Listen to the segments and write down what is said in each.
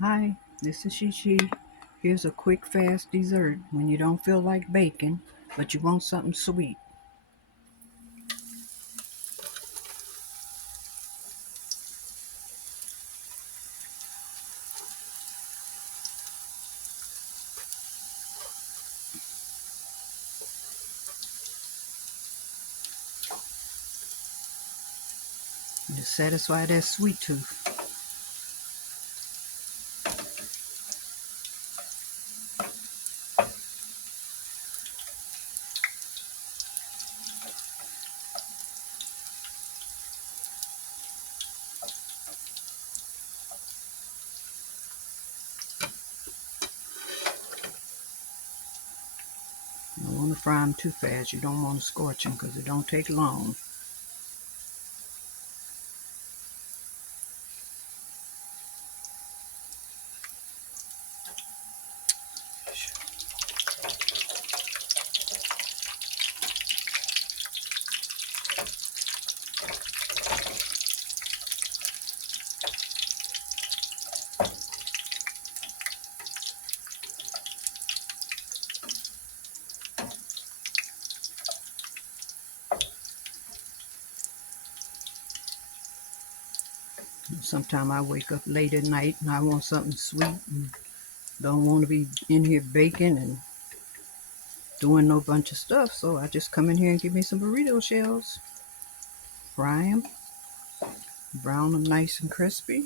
Hi, this is She. Here's a quick, fast dessert when you don't feel like baking, but you want something sweet. To satisfy that sweet tooth. You don't want to fry them too fast. You don't want to scorch them because it don't take long. Sometimes I wake up late at night and I want something sweet and don't want to be in here baking and doing no bunch of stuff. So I just come in here and give me some burrito shells, fry them, brown them nice and crispy.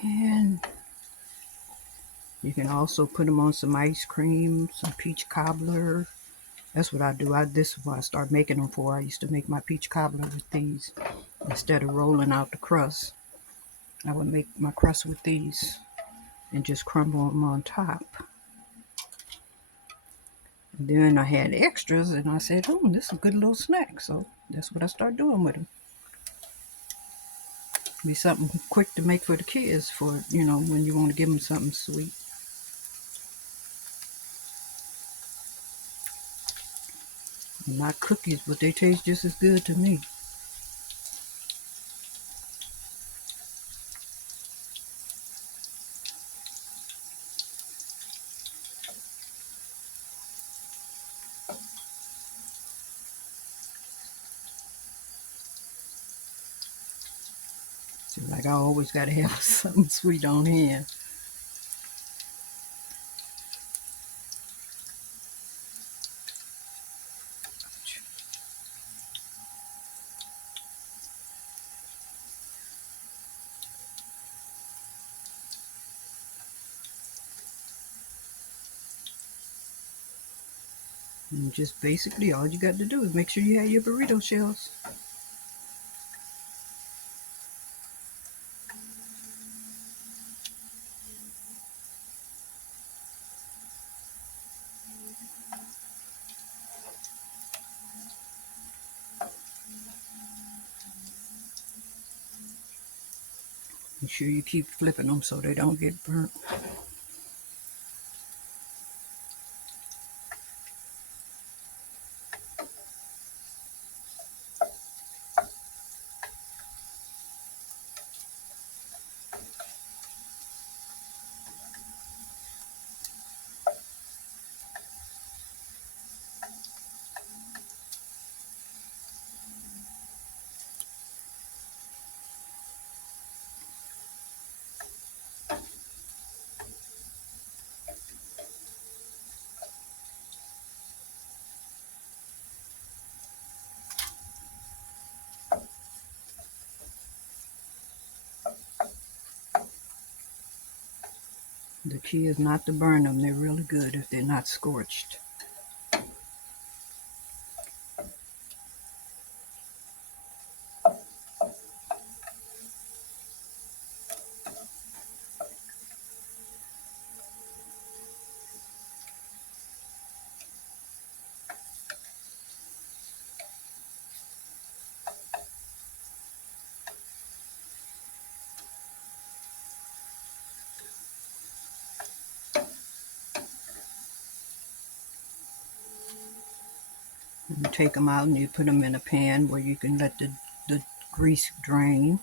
And you can also put them on some ice cream, some peach cobbler. That's what I do. This is what I start making them for. I used to make my peach cobbler with these. Instead of rolling out the crust, I would make my crust with these and just crumble them on top. And then I had extras and I said, oh, this is a good little snack. So that's what I start doing with them. Be something quick to make for the kids for, when you want to give them something sweet. Not cookies, but they taste just as good to me. Seems like I always got to have something sweet on hand. And just basically all you got to do is make sure you have your burrito shells. Make sure you keep flipping them so they don't get burnt. The key is not to burn them. They're really good if they're not scorched. And you take them out and you put them in a pan where you can let the grease drain.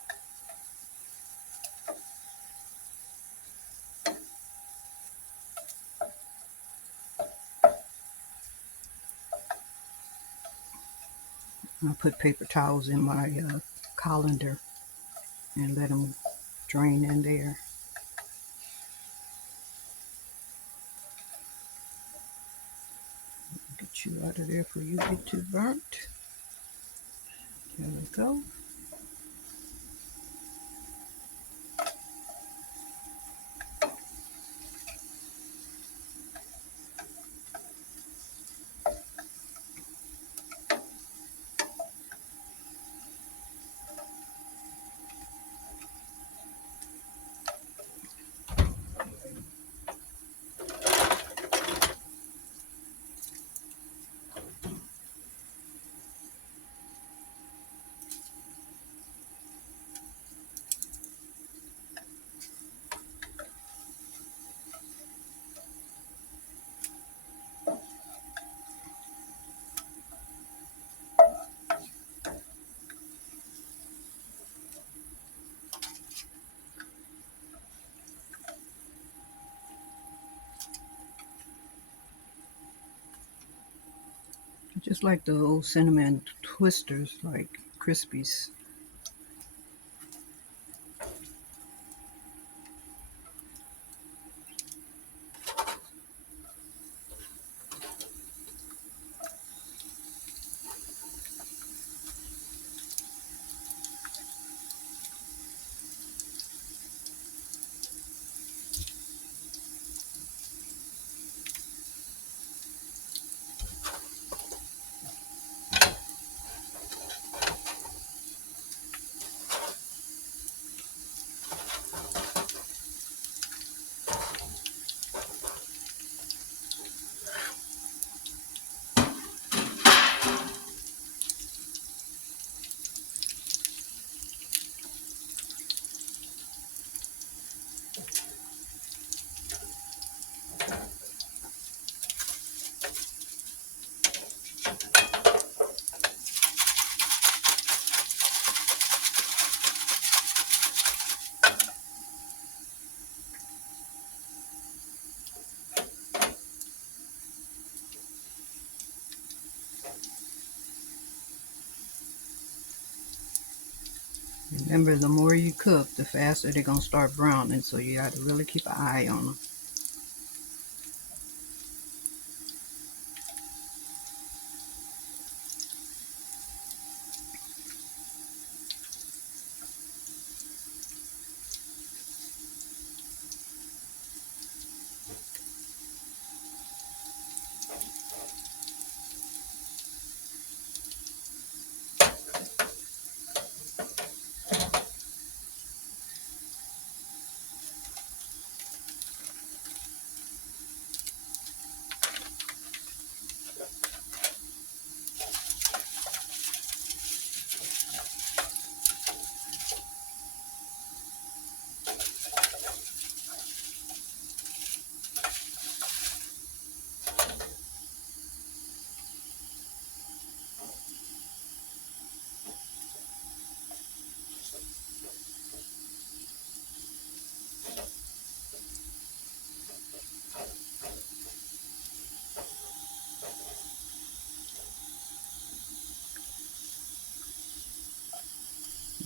I put paper towels in my colander and let them drain in there. Get you out of there before you get too burnt. There we go. Just like the old cinnamon twisters, like Crispies. Remember, the more you cook, the faster they're going to start browning, so you got to really keep an eye on them.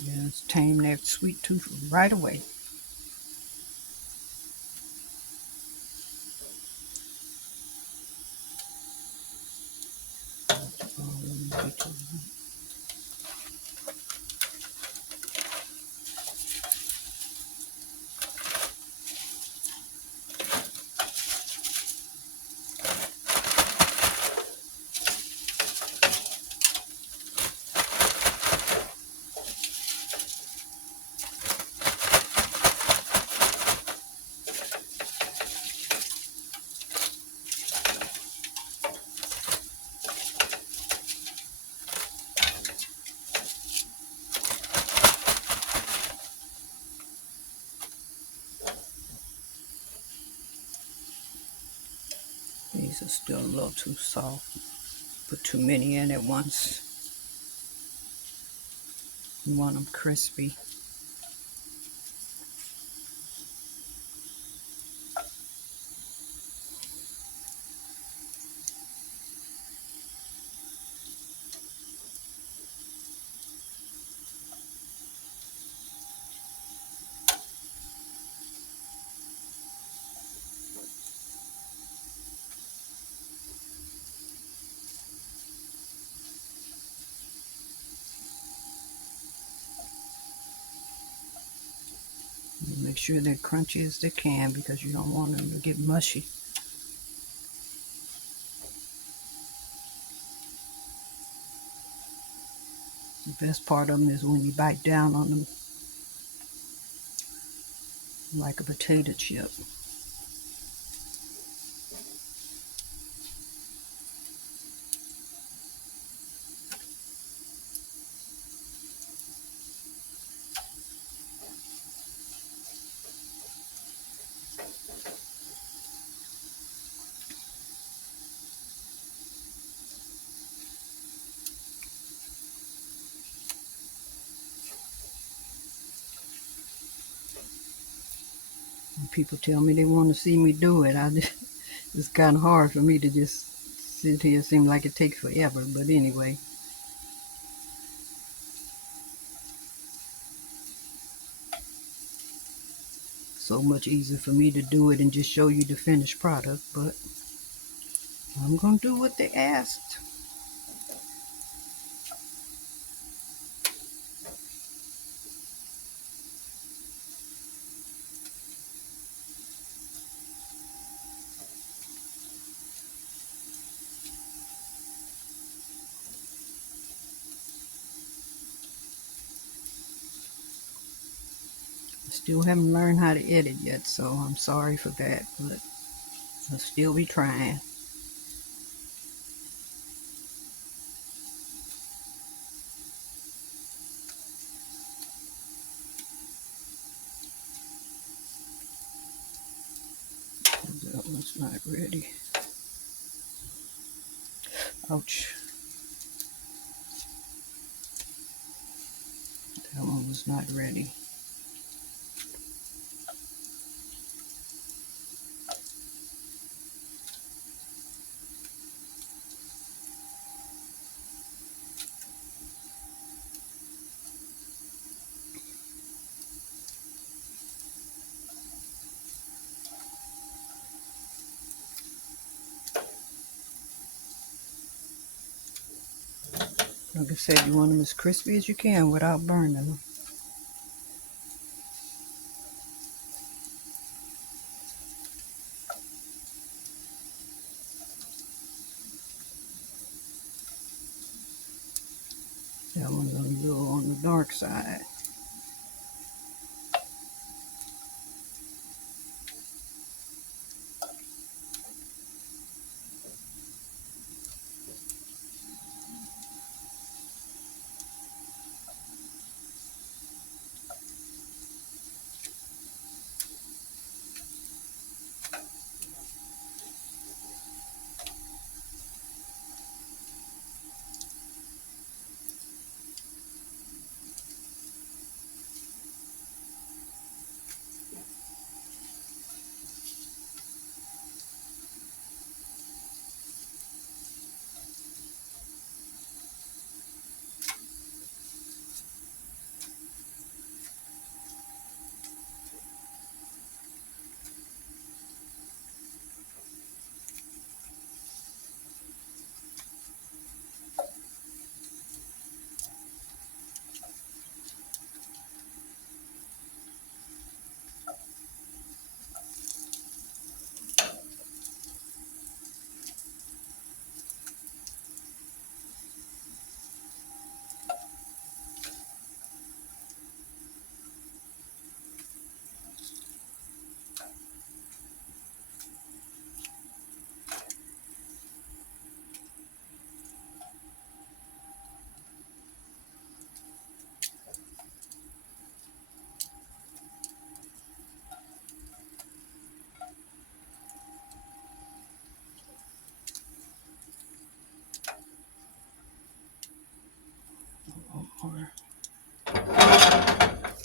Just tame that sweet tooth right away. These are still a little too soft. put too many in at once. You want them crispy. Make sure they're crunchy as they can because you don't want them to get mushy. The best part of them is when you bite down on them like a potato chip. When people tell me they want to see me do it, it's kind of hard for me to just sit here. It seems like it takes forever, but anyway. So much easier for me to do it and just show you the finished product, but I'm going to do what they asked. I still haven't learned how to edit yet, so I'm sorry for that, but I'll still be trying. That one's not ready. Ouch. That one was not ready. Like I said, you want them as crispy as you can without burning them. That one's a little on the dark side.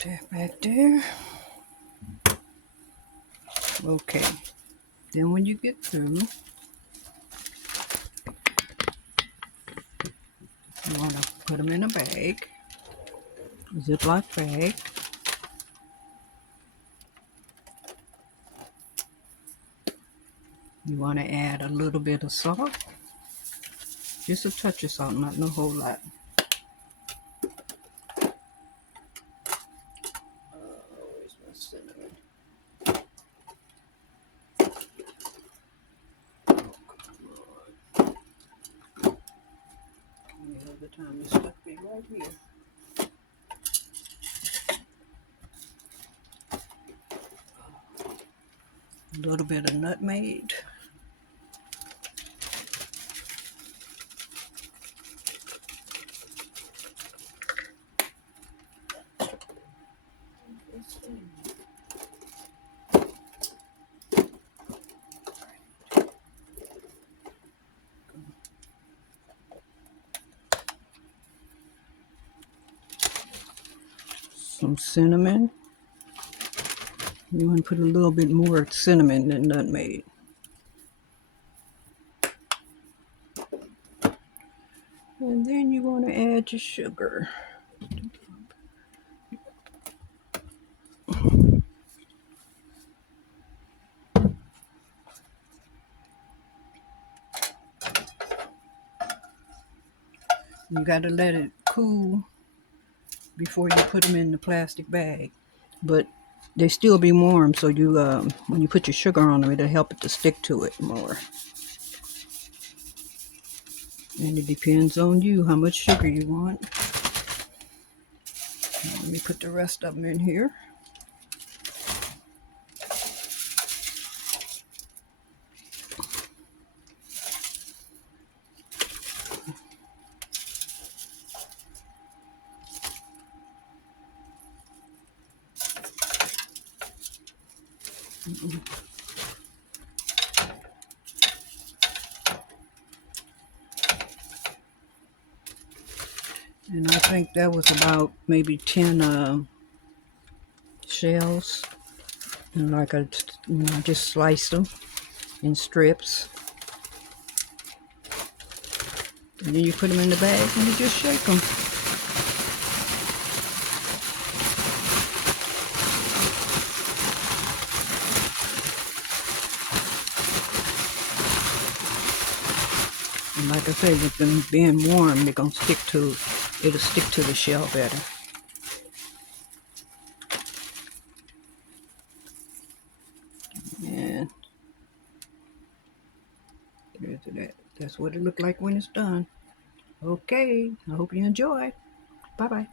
Tap back there. Okay. Then when you get through, you want to put them in a bag, Ziploc bag. You want to add a little bit of salt, just a touch of salt, not no whole lot. Where's my cinnamon? Any other time this stuff be right here. A little bit of nutmeg. Some cinnamon. You want to put a little bit more cinnamon than nutmeg. And then you want to add your sugar. You got to let it cool before you put them in the plastic bag. But they still be warm, so you when you put your sugar on them, it'll help it to stick to it more. And it depends on you how much sugar you want. Now, let me put the rest of them in here. And I think that was about maybe 10 shells. And like I just sliced them in strips. And then you put them in the bag and you just shake them. And like I say, with them being warm, they're gonna it'll stick to the shell better. And there's that. That's what it looked like when it's done. Okay, I hope you enjoy. Bye-bye.